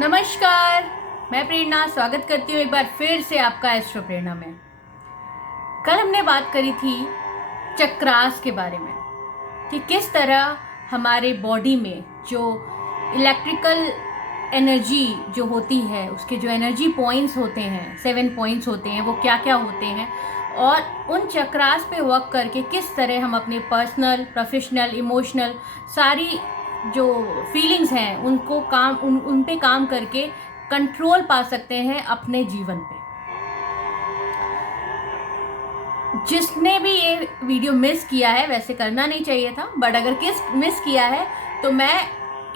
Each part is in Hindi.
नमस्कार। मैं प्रेरणा स्वागत करती हूँ एक बार फिर से आपका एस्ट्रो प्रेरणा में। कल हमने बात करी थी चक्रास के बारे में कि किस तरह हमारे बॉडी में जो इलेक्ट्रिकल एनर्जी जो होती है, उसके जो एनर्जी पॉइंट्स होते हैं, 7 पॉइंट्स होते हैं, वो क्या क्या होते हैं और उन चक्रास पे वर्क करके किस तरह हम अपने पर्सनल, प्रोफेशनल, इमोशनल सारी जो फीलिंग्स हैं उनको उन पे काम करके कंट्रोल पा सकते हैं अपने जीवन पे। जिसने भी ये वीडियो मिस किया है, वैसे करना नहीं चाहिए था, बट अगर किस मिस किया है तो मैं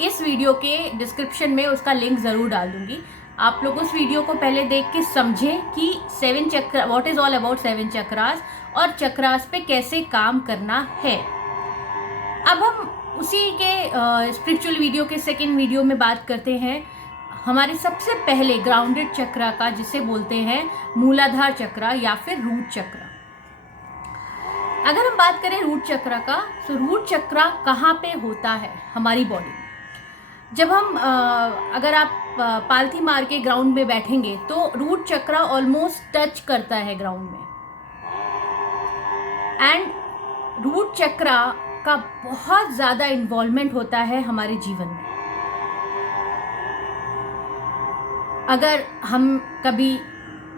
इस वीडियो के डिस्क्रिप्शन में उसका लिंक ज़रूर डाल दूंगी। आप लोग उस वीडियो को पहले देख के समझें कि 7 चक्र what is all about 7 chakras और चक्रास पे कैसे काम करना है। अब हम उसी के स्पिरिचुअल वीडियो के सेकेंड वीडियो में बात करते हैं हमारे सबसे पहले ग्राउंडेड चक्रा का, जिसे बोलते हैं मूलाधार चक्रा या फिर रूट चक्रा। अगर हम बात करें रूट चक्र का, तो रूट चक्र कहाँ पे होता है हमारी बॉडी में? जब हम अगर आप पालथी मार के ग्राउंड में बैठेंगे तो रूट चक्र ऑलमोस्ट टच करता है ग्राउंड में। एंड रूट चक्र का बहुत ज़्यादा इन्वॉल्वमेंट होता है हमारे जीवन में। अगर हम कभी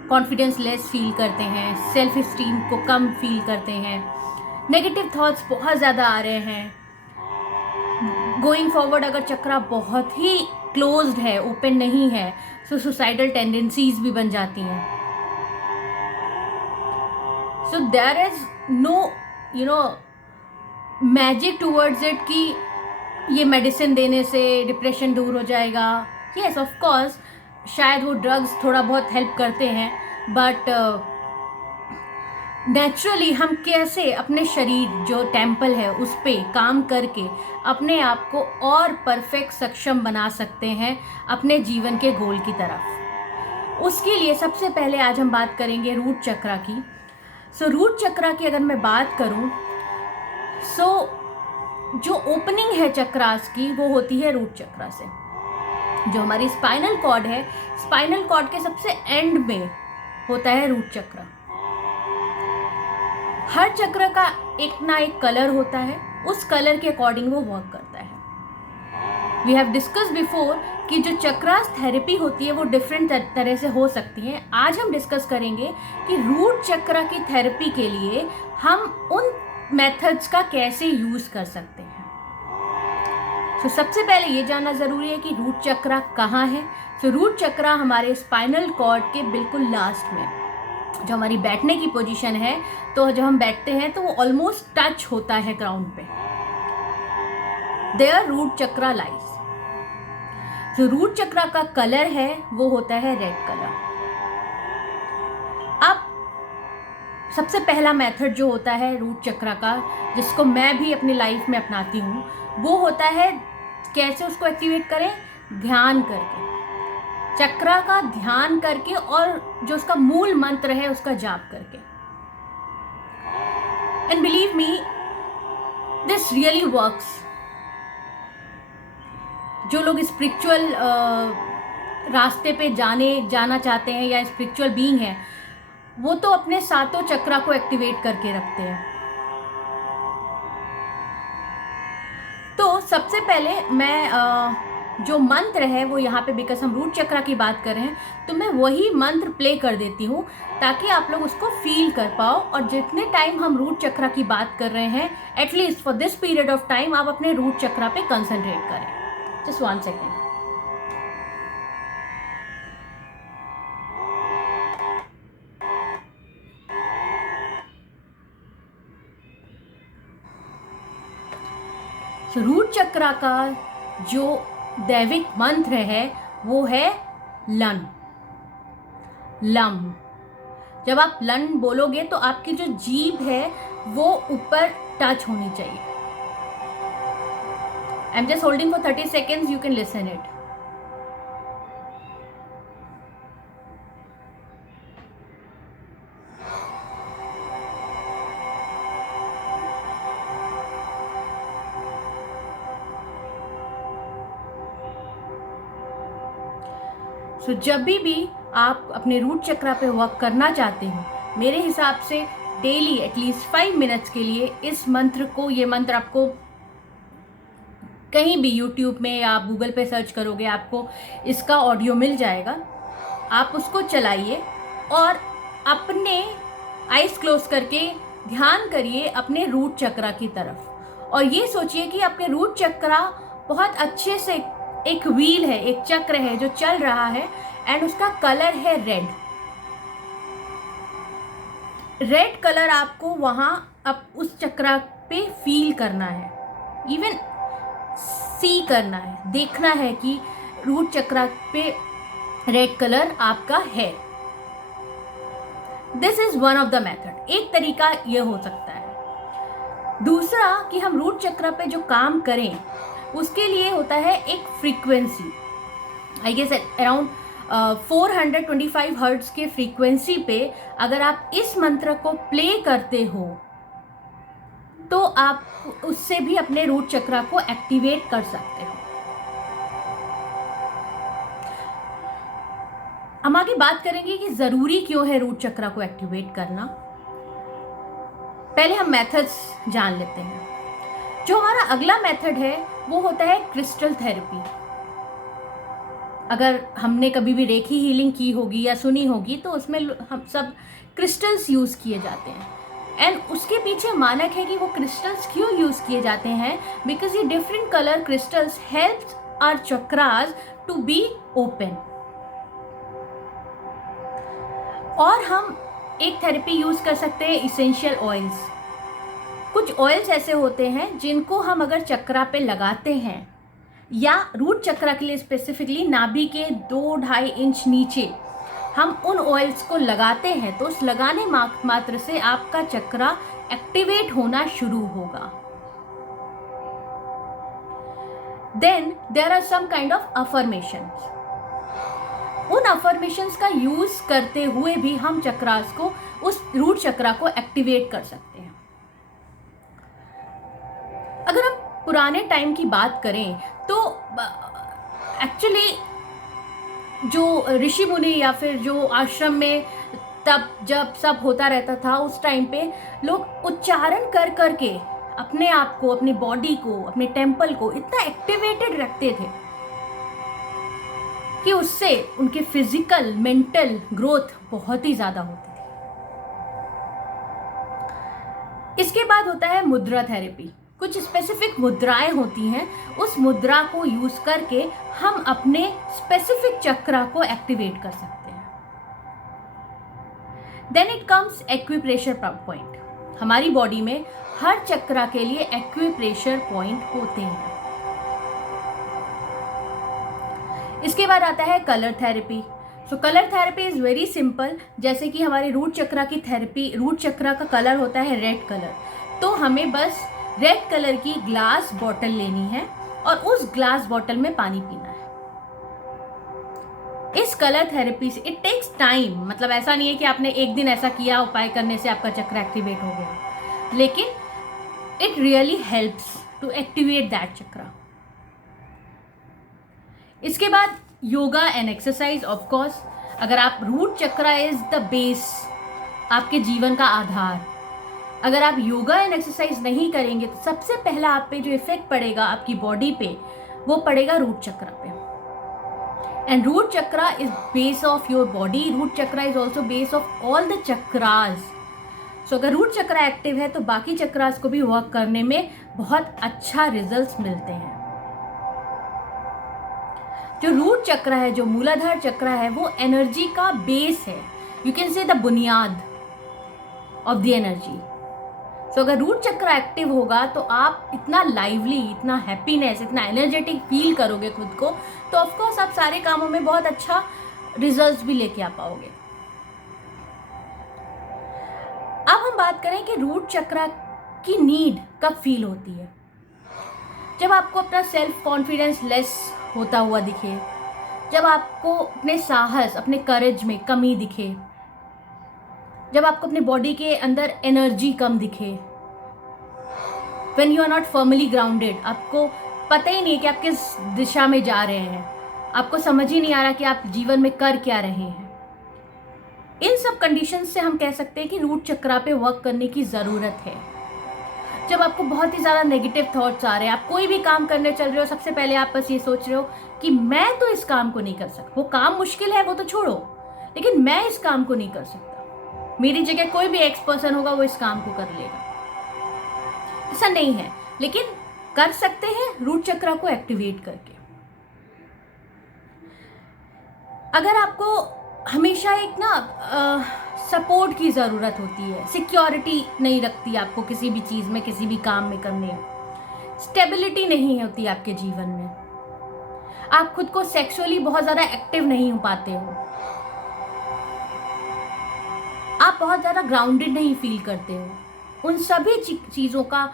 कॉन्फिडेंस लेस फील करते हैं, सेल्फ स्टीम को कम फील करते हैं, नेगेटिव थॉट्स बहुत ज़्यादा आ रहे हैं, गोइंग फॉरवर्ड अगर चक्रा बहुत ही क्लोज्ड है, ओपन नहीं है, तो सुसाइडल टेंडेंसीज भी बन जाती हैं। So there is no magic towards it कि ये मेडिसिन देने से डिप्रेशन दूर हो जाएगा। यस, ऑफ कोर्स शायद वो ड्रग्स थोड़ा बहुत हेल्प करते हैं, बट नेचुरली हम कैसे अपने शरीर जो टेम्पल है उस पर काम करके अपने आप को और परफेक्ट सक्षम बना सकते हैं अपने जीवन के गोल की तरफ। उसके लिए सबसे पहले आज हम बात करेंगे रूट चक्रा की। रूट चक्रा की अगर मैं बात करूं, जो ओपनिंग है चक्रास की वो होती है रूट चक्रा से। जो हमारी स्पाइनल कॉर्ड है, स्पाइनल कॉर्ड के सबसे एंड में होता है रूट चक्रा। हर चक्र का एक ना एक कलर होता है, उस कलर के अकॉर्डिंग वो वर्क करता है। वी हैव डिस्कस बिफोर कि जो चक्रास थेरेपी होती है वो डिफरेंट तरह से हो सकती है। आज हम डिस्कस करेंगे कि रूट चक्र की थेरेपी के लिए हम उन मेथड्स का कैसे यूज कर सकते हैं। सबसे पहले ये जानना जरूरी है कि रूट चक्र कहाँ है। रूट चक्र हमारे स्पाइनल कॉर्ड के बिल्कुल लास्ट में, जो हमारी बैठने की पोजीशन है, तो जब हम बैठते हैं तो वो ऑलमोस्ट टच होता है ग्राउंड पे। देयर रूट चक्र लाइज। जो रूट चक्र का कलर है वो होता है रेड कलर। अब सबसे पहला मेथड जो होता है रूट चक्र का, जिसको मैं भी अपनी लाइफ में अपनाती हूँ, वो होता है कैसे उसको एक्टिवेट करें। ध्यान करके, चक्रा का ध्यान करके और जो उसका मूल मंत्र है उसका जाप करके। And believe me, this really works. जो लोग स्पिरिचुअल रास्ते पे जाना चाहते हैं या स्पिरिचुअल बीइंग है, वो तो अपने सातों चक्रा को एक्टिवेट करके रखते हैं। तो सबसे पहले मैं जो मंत्र है वो यहाँ पे, बिकॉज हम रूट चक्रा की बात कर रहे हैं, तो मैं वही मंत्र प्ले कर देती हूँ ताकि आप लोग उसको फील कर पाओ। और जितने टाइम हम रूट चक्रा की बात कर रहे हैं, at least for this period of time आप अपने रूट चक्रा पे कंसंट्रेट करें। Just 1 second. रूट चक्रा का जो दैविक मंत्र है वो है लन। लम। जब आप लन बोलोगे तो आपकी जो जीभ है वो ऊपर टच होनी चाहिए। I am just holding for 30 seconds, you can listen it. So जब भी आप अपने रूट चक्रा पे वर्क करना चाहते हो, मेरे हिसाब से डेली एटलीस्ट 5 मिनट्स के लिए इस मंत्र को, ये मंत्र आपको कहीं भी यूट्यूब में या आप गूगल पे सर्च करोगे आपको इसका ऑडियो मिल जाएगा। आप उसको चलाइए और अपने आइज क्लोज करके ध्यान करिए अपने रूट चक्रा की तरफ, और ये सोचिए कि आपके रूट चक्रा बहुत अच्छे से एक व्हील है, एक चक्र है जो चल रहा है, एंड उसका कलर है रेड। रेड कलर आपको वहां अब उस चक्रा पे फील करना है, इवन सी करना है, देखना है कि रूट चक्रा पे रेड कलर आपका है। This is one of the method. एक तरीका यह हो सकता है। दूसरा कि हम रूट चक्र पे जो काम करें उसके लिए होता है एक frequency, I guess around 425 hertz के फ्रीक्वेंसी पे अगर आप इस मंत्र को प्ले करते हो तो आप उससे भी अपने रूट चक्र को एक्टिवेट कर सकते हो। हम आगे बात करेंगे कि जरूरी क्यों है रूट चक्र को एक्टिवेट करना। पहले हम मेथड्स जान लेते हैं। जो हमारा अगला मेथड है वो होता है क्रिस्टल थेरेपी। अगर हमने कभी भी रेखी हीलिंग की होगी या सुनी होगी तो उसमें हम सब क्रिस्टल्स यूज किए जाते हैं, एंड उसके पीछे मानक है कि वो क्रिस्टल्स क्यों यूज किए जाते हैं, बिकॉज ये different colour crystals helps our chakras to be open. और हम एक थेरेपी यूज कर सकते हैं इसेंशियल ऑयल्स। कुछ ऑयल्स ऐसे होते हैं जिनको हम अगर चक्रा पे लगाते हैं, या रूट चक्रा के लिए स्पेसिफिकली नाभि के 2-2.5 इंच नीचे हम उन ऑयल्स को लगाते हैं, तो उस लगाने मात्र से आपका चक्रा एक्टिवेट होना शुरू होगा। Then there are some kind of affirmations. उन अफर्मेशंस का यूज करते हुए भी हम चक्रास को, उस रूट चक्रा को एक्टिवेट कर सकते हैं। अगर हम पुराने टाइम की बात करें तो एक्चुअली जो ऋषि मुनि या फिर जो आश्रम में तब जब सब होता रहता था, उस टाइम पे लोग उच्चारण कर करके अपने आप को, अपनी बॉडी को, अपने टेम्पल को इतना एक्टिवेटेड रखते थे कि उससे उनके फिजिकल मेंटल ग्रोथ बहुत ही ज्यादा होती थी। इसके बाद होता है मुद्रा थेरेपी। कुछ स्पेसिफिक मुद्राएं होती हैं, उस मुद्रा को यूज करके हम अपने स्पेसिफिक चक्रा को एक्टिवेट कर सकते हैं। Then it comes acupressure point. हमारी बॉडी में हर चक्रा के लिए एक्यूप्रेशर पॉइंट होते हैं। इसके बाद आता है colour therapy. So colour therapy is very simple. जैसे कि हमारे रूट चक्रा की थेरेपी, रूट चक्रा का कलर होता है रेड कलर, तो हमें बस रेड कलर की ग्लास बॉटल लेनी है और उस ग्लास बॉटल में पानी पीना है। इस कलर थेरेपी से इट टेक्स टाइम, मतलब ऐसा नहीं है कि आपने एक दिन ऐसा किया, उपाय करने से आपका चक्र एक्टिवेट हो गया, लेकिन it really helps to activate that chakra. इसके बाद yoga and exercise. Of course अगर आप, root chakra is the base, आपके जीवन का आधार। अगर आप योगा एंड एक्सरसाइज नहीं करेंगे तो सबसे पहला आप पे जो इफेक्ट पड़ेगा आपकी बॉडी पे, वो पड़ेगा रूट चक्रा पे। And root chakra is base of your body. Root chakra is also base of all the chakras. So अगर रूट चक्रा एक्टिव है तो बाकी चक्रास को भी वर्क करने में बहुत अच्छा रिजल्ट्स मिलते हैं। जो रूट चक्रा है, जो मूलाधार चक्रा है, वो एनर्जी का बेस है, यू कैन से द बुनियाद ऑफ द एनर्जी। सो अगर रूट चक्रा एक्टिव होगा तो आप इतना लाइवली, इतना हैप्पीनेस, इतना एनर्जेटिक फील करोगे खुद को, तो ऑफकोर्स आप सारे कामों में बहुत अच्छा रिजल्ट्स भी लेके आ पाओगे। अब हम बात करें कि रूट चक्रा की नीड कब फील होती है। जब आपको अपना सेल्फ कॉन्फिडेंस लेस होता हुआ दिखे, जब आपको अपने साहस, अपने करेज में कमी दिखे, जब आपको अपने बॉडी के अंदर एनर्जी कम दिखे, when you are not firmly grounded, आपको पता ही नहीं है कि आप किस दिशा में जा रहे हैं, आपको समझ ही नहीं आ रहा कि आप जीवन में कर क्या रहे हैं। इन सब कंडीशन से हम कह सकते हैं कि रूट चक्रा पे वर्क करने की ज़रूरत है। जब आपको बहुत ही ज़्यादा नेगेटिव थॉट्स आ रहे हैं, आप कोई भी काम करने चल रहे हो, सबसे पहले आप बस ये सोच रहे हो कि मैं तो इस काम को नहीं कर सकता, वो काम मुश्किल है वो तो छोड़ो, लेकिन मैं इस काम को नहीं कर सकता, मेरी जगह कोई भी एक्स पर्सन होगा वो इस काम को कर लेगा। ऐसा नहीं है, लेकिन कर सकते हैं रूट चक्रा को एक्टिवेट करके। अगर आपको हमेशा एक ना सपोर्ट की ज़रूरत होती है, सिक्योरिटी नहीं रखती आपको किसी भी चीज़ में, किसी भी काम में करने, स्टेबिलिटी नहीं होती आपके जीवन में, आप खुद को सेक्सुअली बहुत ज़्यादा एक्टिव नहीं हो पाते हो, आप बहुत ज़्यादा ग्राउंडेड नहीं फील करते हो, उन सभी चीज़ों का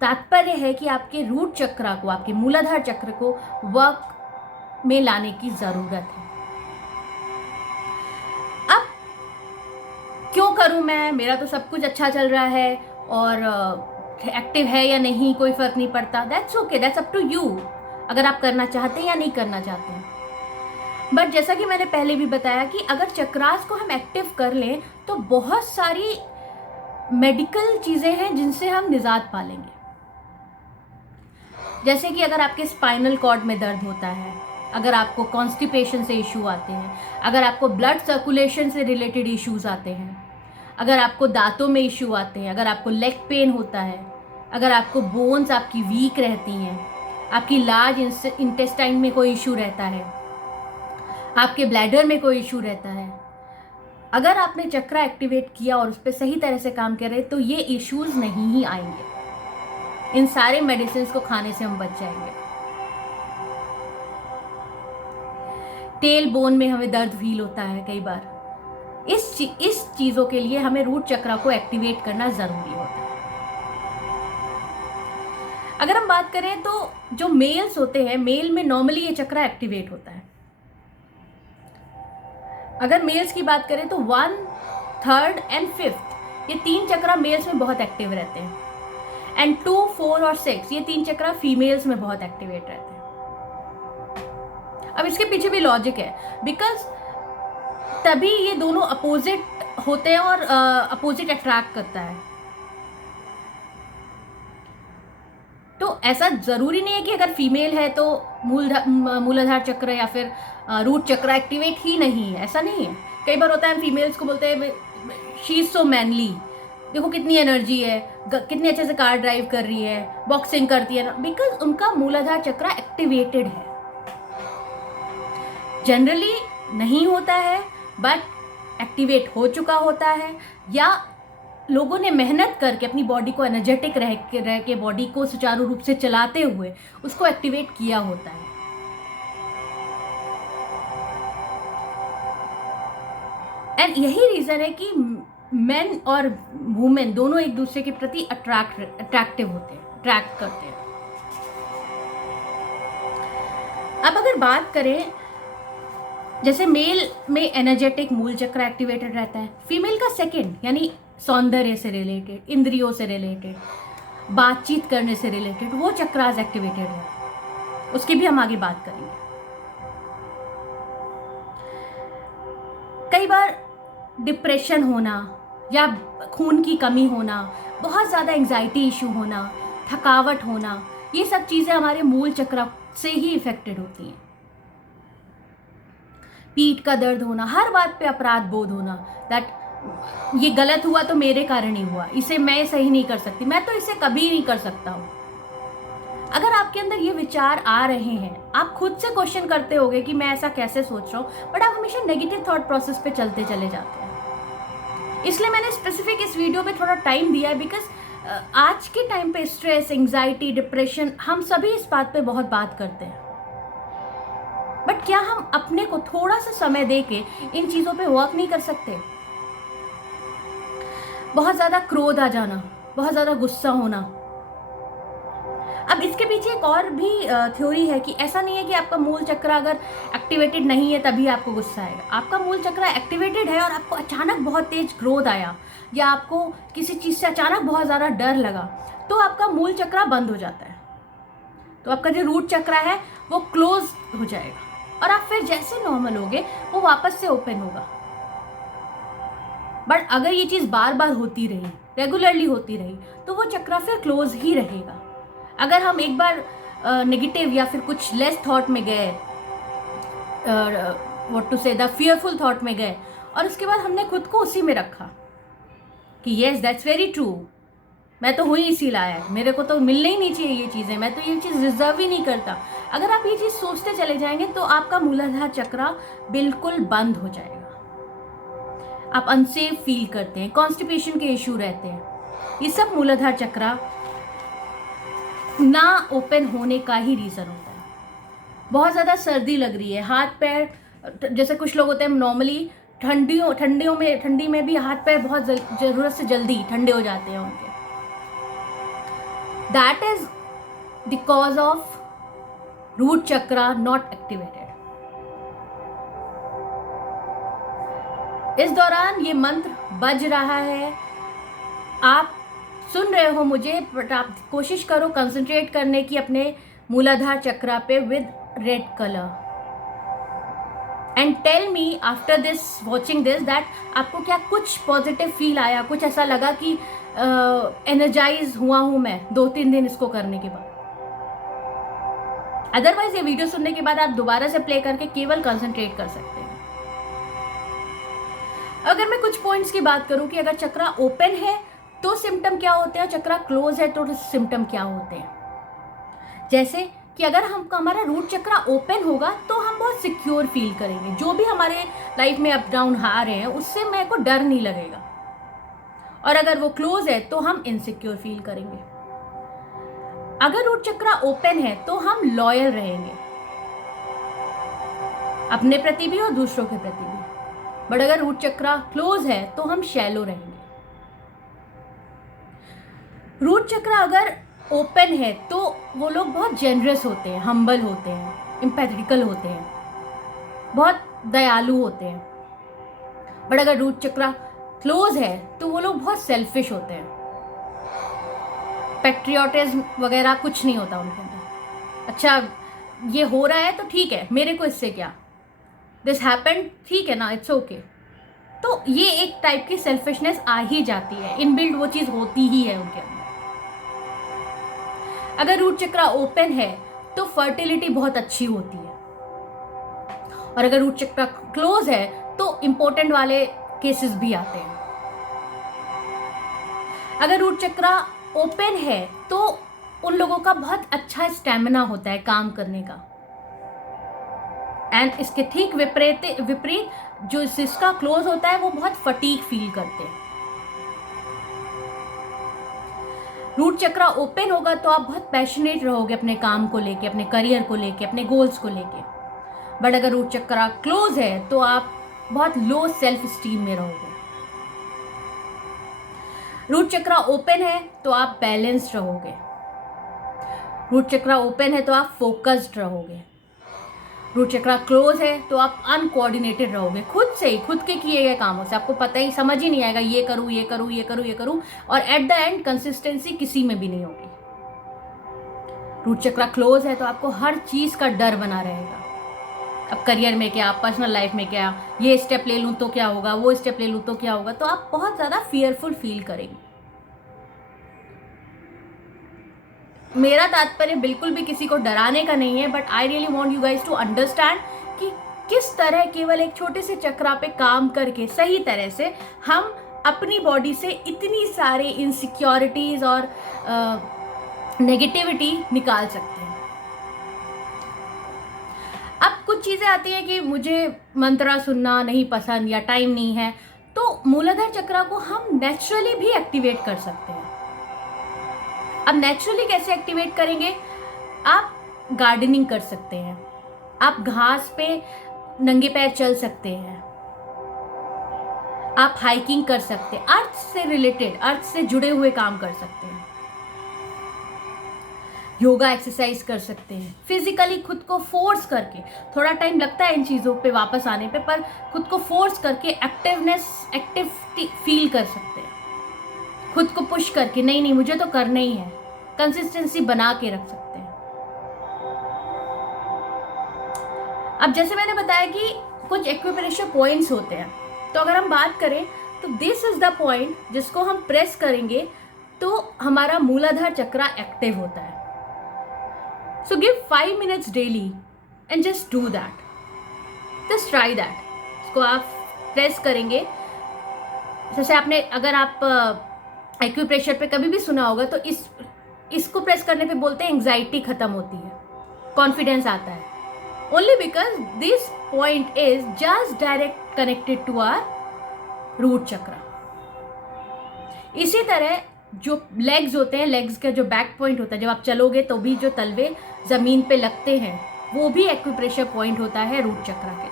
तात्पर्य है कि आपके रूट चक्रा को, आपके मूलाधार चक्र को वर्क में लाने की ज़रूरत है। अब क्यों करूं मैं, मेरा तो सब कुछ अच्छा चल रहा है और एक्टिव है या नहीं कोई फ़र्क नहीं पड़ता, that's okay, that's up to you, अगर आप करना चाहते हैं या नहीं करना चाहते हैं। बट जैसा कि मैंने पहले भी बताया कि अगर चक्रास को हम एक्टिव कर लें तो बहुत सारी मेडिकल चीज़ें हैं जिनसे हम निजात पा लेंगे। जैसे कि अगर आपके स्पाइनल कॉर्ड में दर्द होता है, अगर आपको कॉन्स्टिपेशन से इशू आते हैं, अगर आपको ब्लड सर्कुलेशन से रिलेटेड इश्यूज आते हैं, अगर आपको दांतों में इशू आते हैं, अगर आपको लेग पेन होता है, अगर आपको बोन्स आपकी वीक रहती हैं, आपकी लार्ज इंटेस्टाइन में कोई इशू रहता है, आपके ब्लैडर में कोई इशू रहता है, अगर आपने चक्रा एक्टिवेट किया और उस पर सही तरह से काम कर रहे तो ये इश्यूज नहीं ही आएंगे। इन सारे मेडिसिन को खाने से हम बच जाएंगे। टेल बोन में हमें दर्द फील होता है कई बार, इस चीज़ों के लिए हमें रूट चक्रा को एक्टिवेट करना ज़रूरी होता है। अगर हम बात करें तो जो मेल्स होते हैं, मेल में नॉर्मली ये चक्रा एक्टिवेट होता है। अगर मेल्स की बात करें तो 1, 3rd एंड 5th, ये 3 चक्रा मेल्स में बहुत एक्टिव रहते हैं, एंड 2, 4 और 6, ये 3 चक्रा फीमेल्स में बहुत एक्टिवेट रहते हैं। अब इसके पीछे भी लॉजिक है, बिकॉज तभी ये दोनों अपोजिट होते हैं और अपोजिट अट्रैक्ट करता है। तो ऐसा ज़रूरी नहीं है कि अगर फीमेल है तो मूलाधार चक्र या फिर रूट चक्र एक्टिवेट ही नहीं है, ऐसा नहीं है। कई बार होता है फीमेल्स को बोलते हैं शी इज़ सो मैनली, देखो कितनी एनर्जी है, कितने अच्छे से कार ड्राइव कर रही है, बॉक्सिंग करती है ना, बिकॉज उनका मूलाधार चक्र एक्टिवेटेड है। जनरली नहीं होता है बट एक्टिवेट हो चुका होता है, या लोगों ने मेहनत करके अपनी बॉडी को एनर्जेटिक रह के बॉडी को सुचारू रूप से चलाते हुए उसको एक्टिवेट किया होता है। एंड यही रीज़न है कि मेन और वुमेन दोनों एक दूसरे के प्रति अट्रैक्टिव होते हैं, अट्रैक्ट करते हैं। अब अगर बात करें, जैसे मेल में एनर्जेटिक मूल चक्र एक्टिवेटेड रहता है, फीमेल का सेकंड यानी सौंदर्य से रिलेटेड, इंद्रियों से रिलेटेड, बातचीत करने से रिलेटेड वो चक्रास एक्टिवेटेड है, उसकी भी हम आगे बात करेंगे। कई बार डिप्रेशन होना या खून की कमी होना, बहुत ज़्यादा एंजाइटी इशू होना, थकावट होना, ये सब चीज़ें हमारे मूल चक्र से ही इफेक्टेड होती हैं। पीठ का दर्द होना, हर बात पे अपराध बोध होना, दैट ये गलत हुआ तो मेरे कारण ही हुआ, इसे मैं सही नहीं कर सकती, मैं तो इसे कभी नहीं कर सकता हूँ। अगर आपके अंदर ये विचार आ रहे हैं, आप खुद से क्वेश्चन करते होगे कि मैं ऐसा कैसे सोच रहा हूँ, बट आप हमेशा नेगेटिव थॉट प्रोसेस पे चलते चले जाते हैं। इसलिए मैंने स्पेसिफिक इस वीडियो पे थोड़ा टाइम दिया है, बिकॉज आज के टाइम पे स्ट्रेस, एंजाइटी, डिप्रेशन, हम सभी इस बात पे बहुत बात करते हैं, बट क्या हम अपने को थोड़ा सा समय दे के इन चीज़ों पे वर्क नहीं कर सकते? बहुत ज़्यादा क्रोध आ जाना, बहुत ज़्यादा गुस्सा होना। अब इसके पीछे एक और भी थ्योरी है कि ऐसा नहीं है कि आपका मूल चक्र अगर एक्टिवेटेड नहीं है तभी आपको गुस्सा आएगा। आपका मूल चक्र एक्टिवेटेड है और आपको अचानक बहुत तेज क्रोध आया या आपको किसी चीज़ से अचानक बहुत ज़्यादा डर लगा, तो आपका मूल चक्र बंद हो जाता है, तो आपका जो रूट चक्र है वो क्लोज हो जाएगा। और आप फिर जैसे नॉर्मल होगे वो वापस से ओपन होगा। बट अगर ये चीज़ बार बार होती रही, रेगुलरली होती रही, तो वो चक्रा फिर क्लोज ही रहेगा। अगर हम एक बार नेगेटिव या फिर कुछ लेस थॉट में गए, व्हाट टू से, द फियरफुल थॉट में गए, और उसके बाद हमने खुद को उसी में रखा कि येस दैट्स वेरी ट्रू, मैं तो हुई इसी लायक, मेरे को तो मिलने ही नहीं चाहिए ये चीज़ें, मैं तो ये चीज़ डिजर्व ही नहीं करता। अगर आप ये चीज़ सोचते चले जाएंगे तो आपका मूलाधार चक्रा बिल्कुल बंद हो जाएगा। आप अनसेफ फील करते हैं, कॉन्स्टिपेशन के इश्यू रहते हैं, ये सब मूलाधार चक्रा ना ओपन होने का ही रीज़न होता है। बहुत ज़्यादा सर्दी लग रही है, हाथ पैर, जैसे कुछ लोग होते हैं नॉर्मली ठंडी में भी हाथ पैर बहुत ज़रूरत से जल्दी ठंडे हो जाते हैं उनके। That is the cause of root chakra not activated. इस दौरान ये मंत्र बज रहा है, आप सुन रहे हो मुझे, बट आप कोशिश करो कंसंट्रेट करने की अपने मूलाधार चक्रा पे with red colour, and tell me after this, watching this, that आपको क्या कुछ पॉजिटिव फील आया, कुछ ऐसा लगा कि एनर्जाइज हुआ हूं मैं 2-3 दिन इसको करने के बाद। अदरवाइज ये वीडियो सुनने के बाद आप दोबारा से प्ले करके केवल कंसंट्रेट कर सकते हैं। अगर मैं कुछ पॉइंट्स की बात करूं कि अगर चक्रा ओपन है तो सिम्टम क्या होते हैं, चक्रा क्लोज है तो सिम्टम क्या होते हैं। जैसे कि अगर हमारा रूट चक्रा ओपन होगा तो हम बहुत सिक्योर फील करेंगे, जो भी हमारे लाइफ में अप डाउन आ रहे हैं उससे मेरे को डर नहीं लगेगा। और अगर वो क्लोज है तो हम इनसिक्योर फील करेंगे। अगर रूट चक्रा ओपन है तो हम लॉयल रहेंगे, अपने प्रति भी और दूसरों के प्रति भी। बट अगर रूट चक्रा क्लोज है तो हम शैलो रहेंगे। रूट चक्रा अगर ओपन है तो वो लोग बहुत जेनरस होते हैं, हम्बल होते हैं, एम्पैथेटिकल होते हैं, बहुत दयालु होते हैं। बट अगर रूट चक्रा क्लोज है तो वो लोग बहुत सेल्फिश होते हैं, पैट्रियोटिज्म वगैरह कुछ नहीं होता उनके अंदर। अच्छा ये हो रहा है तो ठीक है, मेरे को इससे क्या, दिस हैपेंड, ठीक है ना, इट्स ओके। तो ये एक टाइप की सेल्फिशनेस आ ही जाती है, इनबिल्ड वो चीज़ होती ही है उनके अंदर। अगर रूट चक्रा ओपन है तो फर्टिलिटी बहुत अच्छी होती है, और अगर रूट चक्रा क्लोज है तो इंपॉर्टेंट वाले केसेस भी आते हैं। अगर रूट चक्रा ओपन है तो उन लोगों का बहुत अच्छा स्टैमिना होता है काम करने का, एंड इसके ठीक विपरीत जो जिसका क्लोज होता है वो बहुत फटीग फील करते हैं। रूट चक्रा ओपन होगा तो आप बहुत पैशनेट रहोगे अपने काम को लेके, अपने करियर को लेके, अपने गोल्स को लेके। बट अगर रूट चक्रा क्लोज है तो आप बहुत लो सेल्फ स्टीम में रहोगे। रूट चक्रा ओपन है तो आप बैलेंस्ड रहोगे। रूट चक्रा ओपन है तो आप फोकस्ड रहोगे। रूट चक्रा क्लोज है तो आप अनकोऑर्डिनेटेड रहोगे, खुद से ही, खुद के किए गए कामों से आपको पता ही, समझ ही नहीं आएगा ये करूँ ये करूँ ये करूँ ये करूँ, और एट द एंड कंसिस्टेंसी किसी में भी नहीं होगी। रूट चक्रा क्लोज है तो आपको हर चीज का डर बना रहेगा। अब करियर में क्या, पर्सनल लाइफ में क्या, ये स्टेप ले लूँ तो क्या होगा, वो स्टेप ले लूँ तो क्या होगा, तो आप बहुत ज़्यादा फियरफुल फील करेंगे। मेरा तात्पर्य बिल्कुल भी किसी को डराने का नहीं है, but I really want you guys to understand कि किस तरह केवल एक छोटे से चक्रा पे काम करके सही तरह से हम अपनी बॉडी से इतनी सारे इनसिक्योरिटीज और नेगेटिविटी निकाल सकते हैं। अब कुछ चीज़ें आती हैं कि मुझे मंत्रा सुनना नहीं पसंद या टाइम नहीं है, तो मूलाधार चक्रा को हम नेचुरली भी एक्टिवेट कर सकते हैं। अब नेचुरली कैसे एक्टिवेट करेंगे, आप गार्डनिंग कर सकते हैं, आप घास पे नंगे पैर चल सकते हैं, आप हाइकिंग कर सकते हैं, अर्थ से रिलेटेड, अर्थ से जुड़े हुए काम कर सकते हैं, योगा एक्सरसाइज कर सकते हैं, फिजिकली खुद को फोर्स करके, थोड़ा टाइम लगता है इन चीज़ों पे वापस आने पे, पर खुद को फोर्स करके एक्टिव फील कर सकते हैं, खुद को पुश करके नहीं मुझे तो करना ही है, कंसिस्टेंसी बना के रख सकते हैं। अब जैसे मैंने बताया कि कुछ एक्यूप्रेशर पॉइंट्स होते हैं, तो अगर हम बात करें तो दिस इज द पॉइंट जिसको हम प्रेस करेंगे तो हमारा मूलाधार चक्रा एक्टिव होता है. So give 5 minutes daily and just do that, just try that. इसको आप प्रेस करेंगे, जैसे आपने अगर आप एक्यूप्रेशर पे कभी भी सुना होगा तो इसको प्रेस करने पे बोलते हैं एंग्जाइटी खत्म होती है, कॉन्फिडेंस आता है. Only because this point is just direct connected to our root chakra. इसी तरह जो लेग्स होते हैं, लेग्स का जो बैक पॉइंट होता है, जब आप चलोगे तो भी जो तलवे जमीन पे लगते हैं वो भी एक्यूप्रेशर पॉइंट होता है रूट चक्रा के लिए.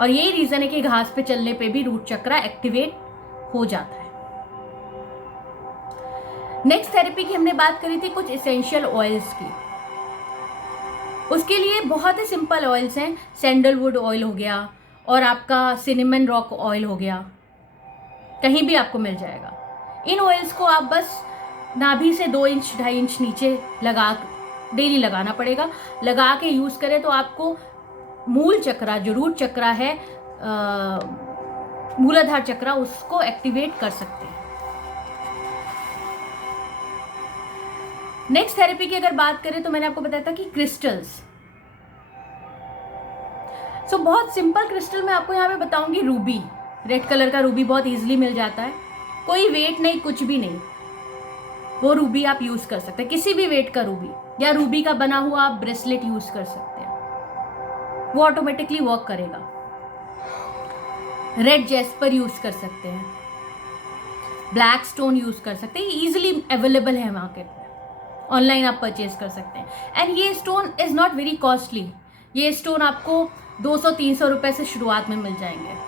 और यही रीजन है कि घास पे चलने पे भी रूट चक्रा एक्टिवेट हो जाता है. नेक्स्ट थेरेपी की हमने बात करी थी कुछ एसेंशियल ऑयल्स की. उसके लिए बहुत ही सिंपल ऑयल्स हैं. सैंडलवुड ऑयल हो गया और आपका सिनेमन रॉक ऑयल हो गया, कहीं भी आपको मिल जाएगा. इन ऑयल्स को आप बस नाभि से 2 इंच 2.5 इंच नीचे डेली लगाना पड़ेगा. लगा के यूज़ करें तो आपको मूल चक्रा, जो रूट चक्रा है, मूलाधार चक्रा, उसको एक्टिवेट कर सकते हैं. नेक्स्ट थेरेपी की अगर बात करें तो मैंने आपको बताया था कि क्रिस्टल्स. सो बहुत सिंपल क्रिस्टल मैं आपको यहाँ पे बताऊंगी. रूबी, रेड कलर का रूबी बहुत इजीली मिल जाता है. कोई वेट नहीं, कुछ भी नहीं, वो रूबी आप यूज कर सकते हैं. किसी भी वेट का रूबी या रूबी का बना हुआ आप ब्रेसलेट यूज कर सकते हैं, वो ऑटोमेटिकली वर्क करेगा. रेड जेस्पर यूज कर सकते हैं, ब्लैक स्टोन यूज कर सकते हैं. इजीली अवेलेबल है मार्केट में, ऑनलाइन आप परचेज कर सकते हैं. एंड ये stone is not very costly. ये स्टोन आपको 200-300 रुपए से शुरुआत में मिल जाएंगे.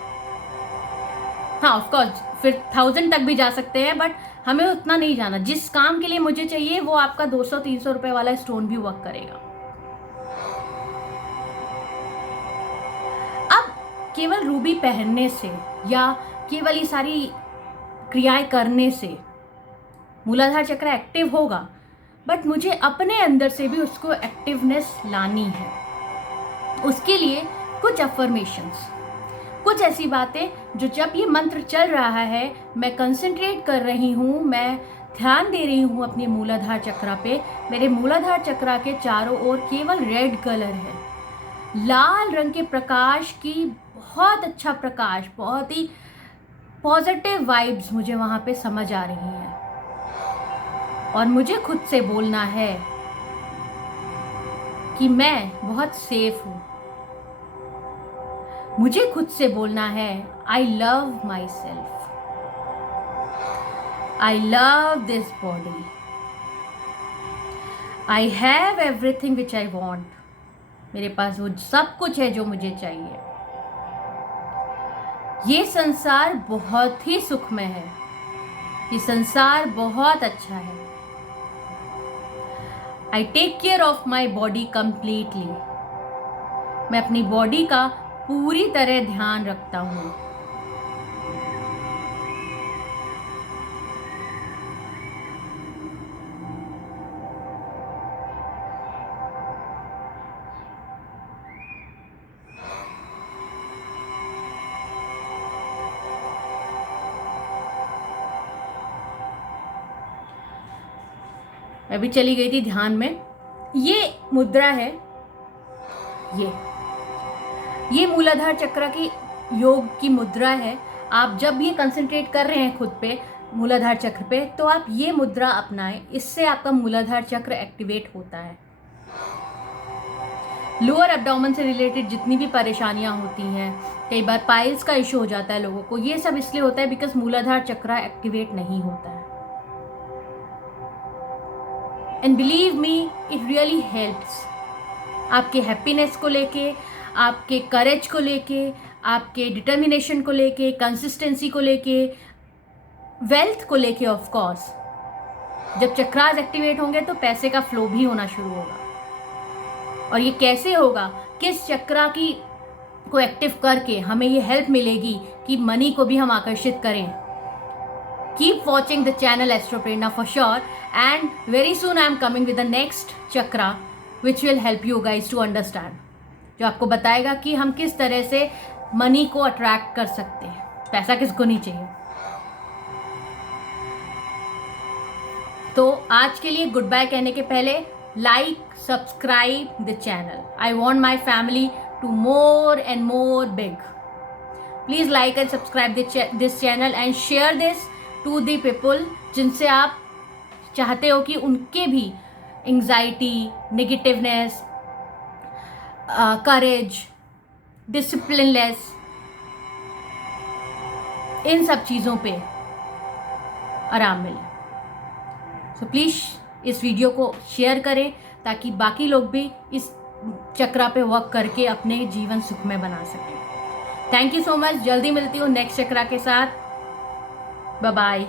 हाँ, ऑफकोर्स फिर 1000 तक भी जा सकते हैं, बट हमें उतना नहीं जाना. जिस काम के लिए मुझे चाहिए वो आपका 200-300 रुपए वाला स्टोन भी वर्क करेगा. अब केवल रूबी पहनने से या केवल ये सारी क्रियाएं करने से मूलाधार चक्र एक्टिव होगा, बट मुझे अपने अंदर से भी उसको एक्टिवनेस लानी है. उसके लिए कुछ अफर्मेशंस, कुछ ऐसी बातें जो जब ये मंत्र चल रहा है, मैं कंसंट्रेट कर रही हूँ, मैं ध्यान दे रही हूँ अपने मूलाधार चक्रा पे. मेरे मूलाधार चक्रा के चारों ओर केवल रेड कलर है, लाल रंग के प्रकाश की बहुत अच्छा प्रकाश, बहुत ही पॉजिटिव वाइब्स मुझे वहाँ पे समझ आ रही हैं. और मुझे खुद से बोलना है कि मैं बहुत सेफ हूँ. मुझे खुद से बोलना है I love my self, I love this body, I have everything which I want. मेरे पास वो सब कुछ है जो मुझे चाहिए. ये संसार बहुत ही सुखमय है, ये संसार बहुत अच्छा है. I take care of my body completely. मैं अपनी बॉडी का पूरी तरह ध्यान रखता हूँ. मैं भी चली गई थी ध्यान में. ये मुद्रा है, ये मूलाधार चक्र की योग की मुद्रा है. आप जब ये कंसंट्रेट कर रहे हैं खुद पे, मूलाधार चक्र पे, तो आप ये मुद्रा अपनाएं. इससे आपका मूलाधार चक्र एक्टिवेट होता है. लोअर एब्डोमेन से रिलेटेड जितनी भी परेशानियां होती हैं, कई बार पाइल्स का इशू हो जाता है लोगों को, ये सब इसलिए होता है बिकॉज मूलाधार चक्र एक्टिवेट नहीं होता है. And believe me, it really helps. आपके हैप्पीनेस को लेके, आपके करेज को लेके, आपके डिटर्मिनेशन को लेके, कंसिस्टेंसी को लेके, वेल्थ को लेके. ऑफ कोर्स जब चक्रास एक्टिवेट होंगे तो पैसे का फ्लो भी होना शुरू होगा. और ये कैसे होगा, किस चक्रा की को एक्टिव करके हमें ये हेल्प मिलेगी कि मनी को भी हम आकर्षित करें. Keep watching the channel Astro Prerna for sure, and very soon I am coming with the next chakra which will help you guys to understand. जो आपको बताएगा कि हम किस तरह से मनी को अट्रैक्ट कर सकते हैं। पैसा किसको नहीं चाहिए। तो आज के लिए गुड बाय कहने के पहले like, subscribe the channel. I want my family to more and more big. Please like and subscribe this channel and share this to the people जिनसे आप चाहते हो कि उनके भी एंग्जाइटी, नेगेटिवनेस, करेज, डिसिप्लिनलेस, इन सब चीज़ों पे आराम मिले। सो प्लीज़ इस वीडियो को शेयर करें ताकि बाकी लोग भी इस चक्रा पे वर्क करके अपने जीवन सुखमय बना सकें। Thank you so much. जल्दी मिलती हूँ नेक्स्ट चक्रा के साथ। Bye bye.